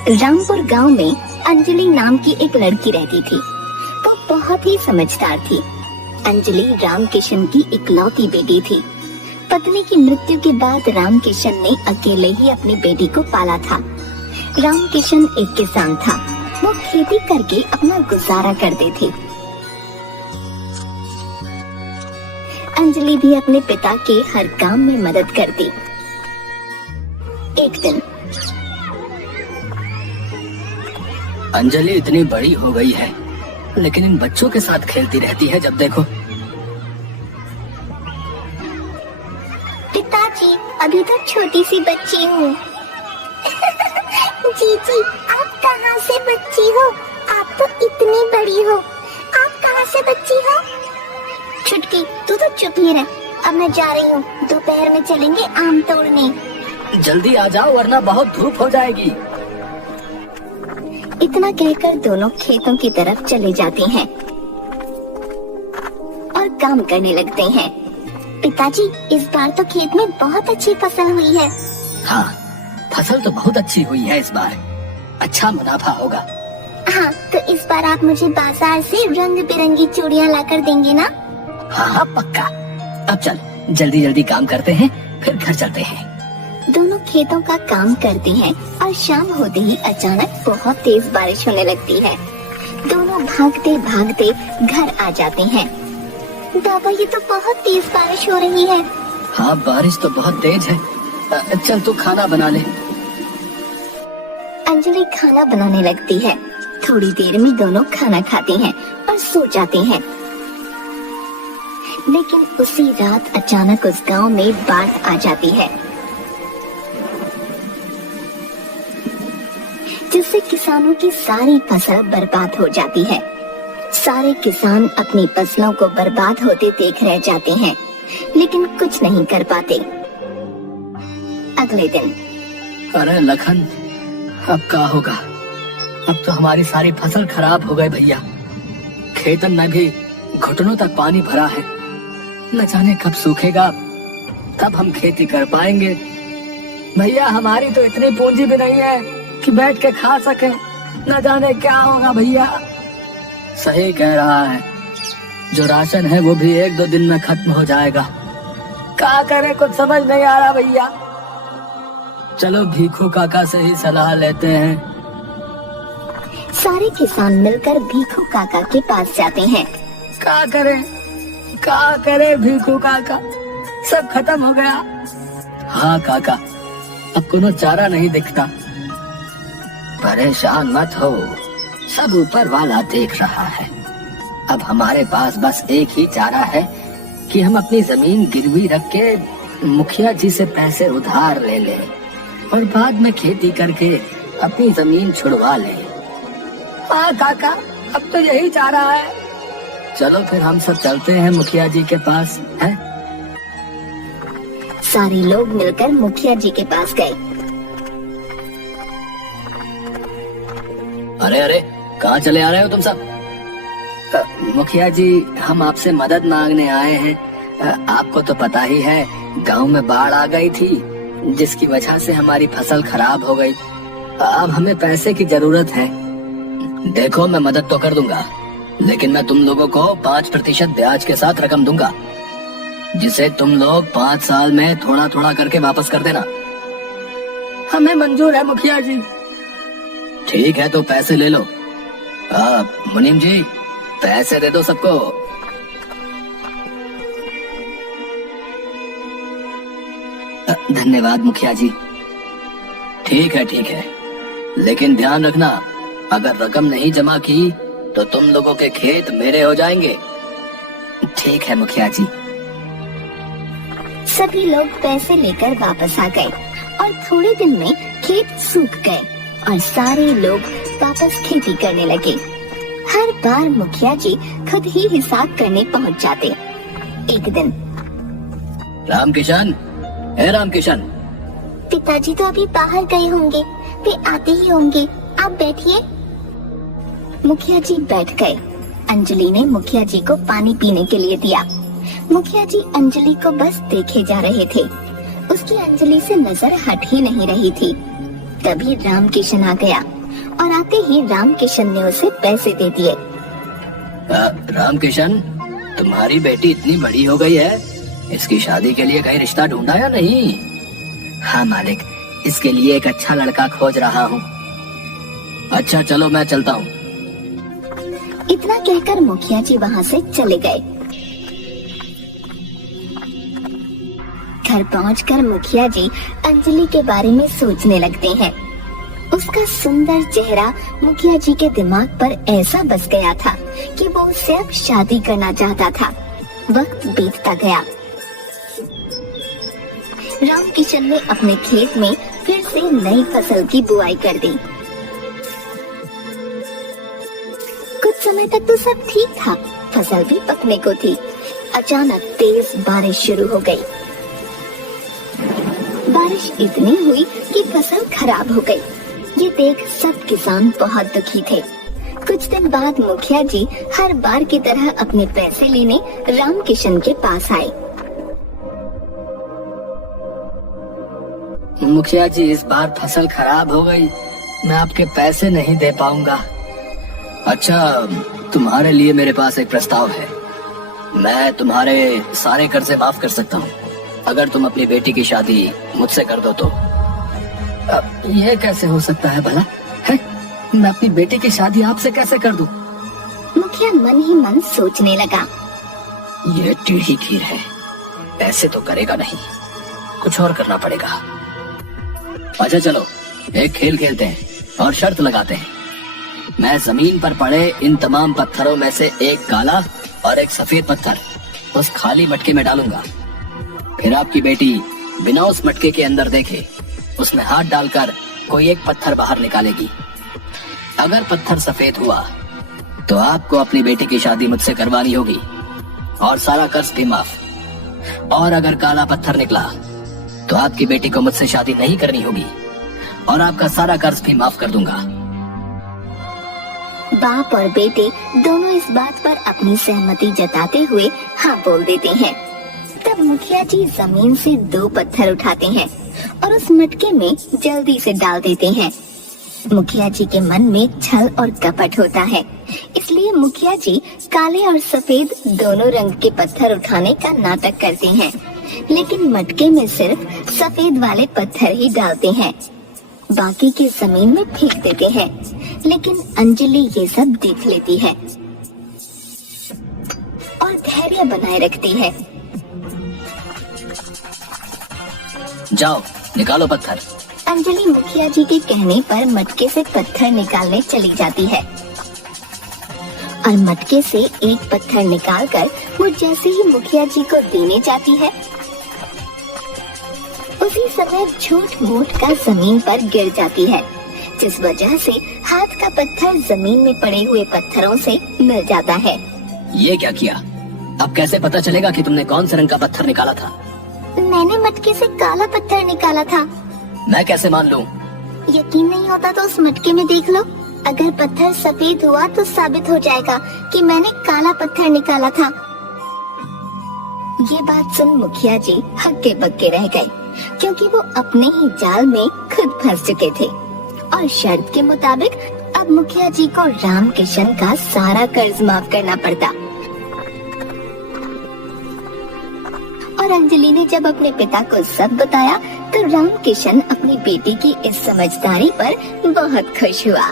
रामपुर गांव में अंजलि नाम की एक लड़की रहती थी। वो बहुत ही समझदार थी। अंजलि रामकिशन की इकलौती बेटी थी। पत्नी की मृत्यु के बाद रामकिशन ने अकेले ही अपनी बेटी को पाला था। रामकिशन एक किसान था। वो खेती करके अपना गुजारा करते थे। अंजलि भी अपने पिता के हर काम में मदद करती। एक दिन अंजलि इतनी बड़ी हो गई है, लेकिन इन बच्चों के साथ खेलती रहती है जब देखो। पिताजी, अभी तो छोटी सी बच्ची हूँ। जीजी, आप कहाँ से बच्ची हो? आप तो इतनी बड़ी हो। आप कहाँ से बच्ची हो? छुटकी, तू तो चुप ही रह। अब मैं जा रही हूँ। दोपहर में चलेंगे आम तोड़ने। जल्दी आ जाओ वरना बहुत धूप हो जाएगी। इतना कहकर दोनों खेतों की तरफ चले जाते हैं और काम करने लगते हैं। पिताजी, इस बार तो खेत में बहुत अच्छी फसल हुई है। हाँ, फसल तो बहुत अच्छी हुई है इस बार। अच्छा मुनाफा होगा। हाँ, तो इस बार आप मुझे बाजार से रंग बिरंगी चूड़ियाँ लाकर देंगे ना? हाँ, पक्का। अब चल जल्दी जल्दी काम करते हैं, फिर घर चलते हैं। दोनों खेतों का काम करते हैं और शाम होते ही अचानक बहुत तेज बारिश होने लगती है। दोनों भागते भागते घर आ जाते हैं। बाबा, ये तो बहुत तेज बारिश हो रही है। हाँ, बारिश तो बहुत तेज है। चल तू खाना बना ले। अंजलि खाना बनाने लगती है। थोड़ी देर में दोनों खाना खाते हैं और सो जाते हैं। लेकिन उसी रात अचानक उस गांव में बाढ़ आ जाती है, जिससे किसानों की सारी फसल बर्बाद हो जाती है। सारे किसान अपनी फसलों को बर्बाद होते देख रह जाते हैं, लेकिन कुछ नहीं कर पाते। अगले दिन, अरे लखन, अब क्या होगा? अब तो हमारी सारी फसल खराब हो गई भैया। खेतन में भी घुटनों तक पानी भरा है। न जाने कब सूखेगा, तब हम खेती कर पाएंगे। भैया, हमारी तो इतनी पूंजी भी नहीं है कि बैठ के खा सके। न जाने क्या होगा भैया। सही कह रहा है, जो राशन है वो भी 1-2 दिन में खत्म हो जाएगा। क्या करे, कुछ समझ नहीं आ रहा भैया। चलो भीखू काका से ही सलाह लेते हैं। सारे किसान मिलकर भीखू काका के पास जाते हैं। क्या करे भीखू काका, सब खत्म हो गया। हाँ काका, अब कोनो चारा नहीं दिखता। परेशान मत हो, सब ऊपर वाला देख रहा है। अब हमारे पास बस एक ही चारा है कि हम अपनी जमीन गिरवी रख के मुखिया जी से पैसे उधार ले लें और बाद में खेती करके अपनी जमीन छुड़वा लें। हाँ काका, अब तो यही चारा है। चलो फिर हम सब चलते हैं मुखिया जी के पास, हैं? सारे लोग मिलकर मुखिया जी के पास गए। अरे कहाँ चले आ रहे हो तुम सब? मुखिया जी, हम आपसे मदद मांगने आए हैं। आपको तो पता ही है, गांव में बाढ़ आ गई थी, जिसकी वजह से हमारी फसल खराब हो गई। अब हमें पैसे की जरूरत है। देखो, मैं मदद तो कर दूंगा, लेकिन मैं तुम लोगों को 5% ब्याज के साथ रकम दूंगा, जिसे तुम लोग 5 साल में थोड़ा थोड़ा करके वापस कर देना। हमें मंजूर है मुखिया जी। ठीक है, तो पैसे ले लो। मुनीम जी, पैसे दे दो सबको। धन्यवाद मुखिया जी। ठीक है, लेकिन ध्यान रखना, अगर रकम नहीं जमा की तो तुम लोगों के खेत मेरे हो जाएंगे। ठीक है मुखिया जी। सभी लोग पैसे लेकर वापस आ गए और थोड़े दिन में खेत सूख गए और सारे लोग वापस खेती करने लगे। हर बार मुखिया जी खुद ही हिसाब करने पहुंच जाते। एक दिन, रामकिशन, पिताजी तो अभी बाहर गए होंगे, वे आते ही होंगे, आप बैठिए। मुखिया जी बैठ गए। अंजलि ने मुखिया जी को पानी पीने के लिए दिया। मुखिया जी अंजलि को बस देखे जा रहे थे। उसकी अंजलि से नजर हट ही नहीं रही थी। तभी रामकिशन आ गया और आते ही रामकिशन ने उसे पैसे दे दिए। रामकिशन, तुम्हारी बेटी इतनी बड़ी हो गई है, इसकी शादी के लिए कहीं रिश्ता ढूंढा या नहीं? हाँ मालिक, इसके लिए एक अच्छा लड़का खोज रहा हूँ। अच्छा चलो मैं चलता हूँ। इतना कहकर मुखिया जी वहाँ से चले गए। घर पहुंचकर मुखिया जी अंजलि के बारे में सोचने लगते हैं। उसका सुंदर चेहरा मुखिया जी के दिमाग पर ऐसा बस गया था कि वो उससे अब शादी करना चाहता था। वक्त बीतता गया। रामकिशन ने अपने खेत में फिर से नई फसल की बुआई कर दी। कुछ समय तक तो सब ठीक था, फसल भी पकने को थी। अचानक तेज बारिश शुरू हो गई। बारिश इतनी हुई कि फसल खराब हो गई। ये देख सब किसान बहुत दुखी थे। कुछ दिन बाद मुखिया जी हर बार की तरह अपने पैसे लेने रामकिशन के पास आए। मुखिया जी, इस बार फसल खराब हो गई, मैं आपके पैसे नहीं दे पाऊंगा। अच्छा, तुम्हारे लिए मेरे पास एक प्रस्ताव है। मैं तुम्हारे सारे कर्जे माफ कर सकता हूँ अगर तुम अपनी बेटी की शादी मुझसे कर दो तो। अब ये कैसे हो सकता है भला? है? मैं अपनी बेटी की शादी आपसे कैसे कर दूं? मुखिया मन ही मन सोचने लगा। ये टेढ़ी खीर है, ऐसे तो करेगा नहीं, कुछ और करना पड़ेगा। अच्छा चलो, एक खेल खेलते हैं और शर्त लगाते हैं। मैं जमीन पर पड़े इन तमाम पत्थरों में से एक काला और एक सफेद पत्थर उस खाली मटके में डालूंगा। फिर आपकी बेटी बिना उस मटके के अंदर देखे उसमें हाथ डालकर कोई एक पत्थर बाहर निकालेगी। अगर पत्थर सफेद हुआ तो आपको अपनी बेटी की शादी मुझसे करवानी होगी और सारा कर्ज भी माफ। और अगर काला पत्थर निकला तो आपकी बेटी को मुझसे शादी नहीं करनी होगी और आपका सारा कर्ज भी माफ कर दूंगा। बाप और बेटे दोनों इस बात पर अपनी सहमति जताते हुए हाँ बोल देते हैं। तब मुखिया जी जमीन से 2 पत्थर उठाते हैं और उस मटके में जल्दी से डाल देते हैं। मुखिया जी के मन में छल और कपट होता है, इसलिए मुखिया जी काले और सफेद दोनों रंग के पत्थर उठाने का नाटक करते हैं, लेकिन मटके में सिर्फ सफेद वाले पत्थर ही डालते हैं, बाकी के जमीन में फेंक देते हैं। लेकिन अंजलि ये सब देख लेती है और धैर्य बनाए रखती है। जाओ निकालो पत्थर। अंजलि मुखिया जी के कहने पर मटके से पत्थर निकालने चली जाती है और मटके से एक पत्थर निकालकर वो जैसे ही मुखिया जी को देने जाती है, उसी समय झूठ मूठ का जमीन पर गिर जाती है, जिस वजह से हाथ का पत्थर जमीन में पड़े हुए पत्थरों से मिल जाता है। ये क्या किया? अब कैसे पता चलेगा कि तुमने कौन से रंग का पत्थर निकाला था? मैंने मटके से काला पत्थर निकाला था। मैं कैसे मान लूं? यकीन नहीं होता तो उस मटके में देख लो। अगर पत्थर सफेद हुआ तो साबित हो जाएगा कि मैंने काला पत्थर निकाला था। ये बात सुन मुखिया जी हक्के बक्के रह गए, क्योंकि वो अपने ही जाल में खुद फंस चुके थे और शर्त के मुताबिक अब मुखिया जी को रामकिशन का सारा कर्ज माफ करना पड़ता। और अंजलि ने जब अपने पिता को सब बताया तो रामकिशन अपनी बेटी की इस समझदारी पर बहुत खुश हुआ।